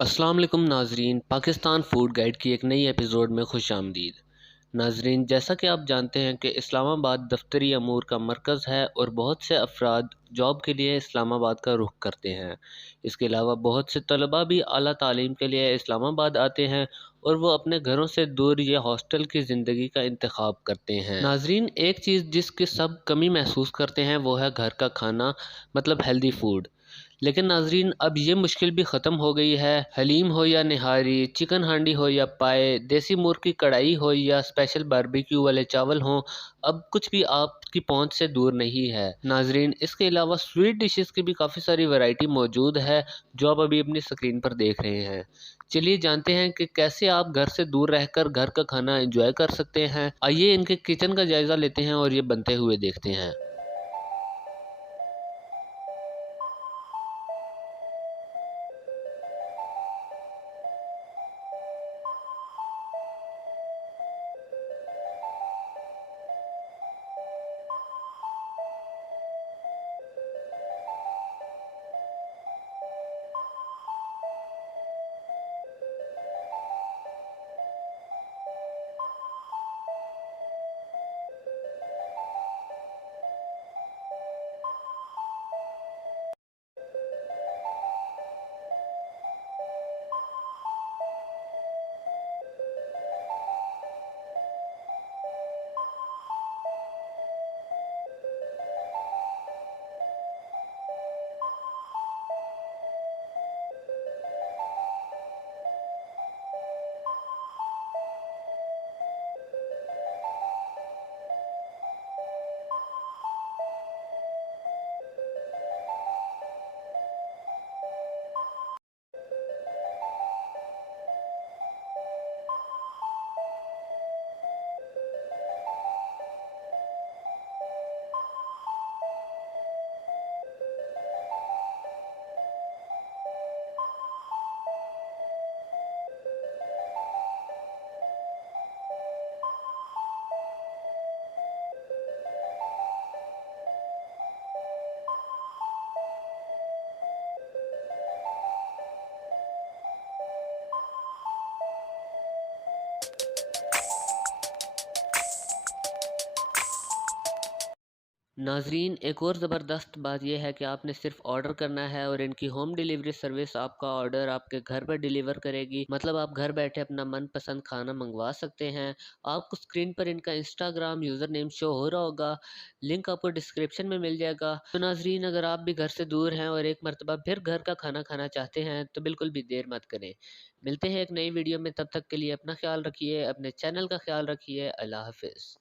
السلام علیکم ناظرین، پاکستان فوڈ گائیڈ کی ایک نئی ایپیزوڈ میں خوش آمدید۔ ناظرین، جیسا کہ آپ جانتے ہیں کہ اسلام آباد دفتری امور کا مرکز ہے اور بہت سے افراد جاب کے لیے اسلام آباد کا رخ کرتے ہیں۔ اس کے علاوہ بہت سے طلباء بھی اعلیٰ تعلیم کے لیے اسلام آباد آتے ہیں اور وہ اپنے گھروں سے دور یا ہاسٹل کی زندگی کا انتخاب کرتے ہیں۔ ناظرین، ایک چیز جس کی سب کمی محسوس کرتے ہیں وہ ہے گھر کا کھانا، مطلب ہیلدی فوڈ۔ لیکن ناظرین، اب یہ مشکل بھی ختم ہو گئی ہے۔ حلیم ہو یا نہاری، چکن ہانڈی ہو یا پائے، دیسی مرغ کی کڑھائی ہو یا اسپیشل باربیکیو والے چاول ہوں، اب کچھ بھی آپ کی پہنچ سے دور نہیں ہے۔ ناظرین، اس کے علاوہ سویٹ ڈشز کی بھی کافی ساری ورائٹی موجود ہے جو آپ ابھی اپنی اسکرین پر دیکھ رہے ہیں۔ چلیے جانتے ہیں کہ کیسے آپ گھر سے دور رہ کر گھر کا کھانا انجوائے کر سکتے ہیں۔ آئیے ان کے کچن کا جائزہ لیتے ہیں اور یہ بنتے ہوئے دیکھتے ہیں۔ ناظرین، ایک اور زبردست بات یہ ہے کہ آپ نے صرف آرڈر کرنا ہے اور ان کی ہوم ڈیلیوری سروس آپ کا آرڈر آپ کے گھر پر ڈیلیور کرے گی۔ مطلب آپ گھر بیٹھے اپنا من پسند کھانا منگوا سکتے ہیں۔ آپ کو اسکرین پر ان کا انسٹاگرام یوزر نیم شو ہو رہا ہوگا، لنک آپ کو ڈسکرپشن میں مل جائے گا۔ تو ناظرین، اگر آپ بھی گھر سے دور ہیں اور ایک مرتبہ پھر گھر کا کھانا کھانا چاہتے ہیں تو بالکل بھی دیر مت کریں۔ ملتے ہیں ایک نئی ویڈیو میں، تب تک کے لیے اپنا خیال رکھیے، اپنے چینل کا خیال رکھیے۔ اللہ حافظ۔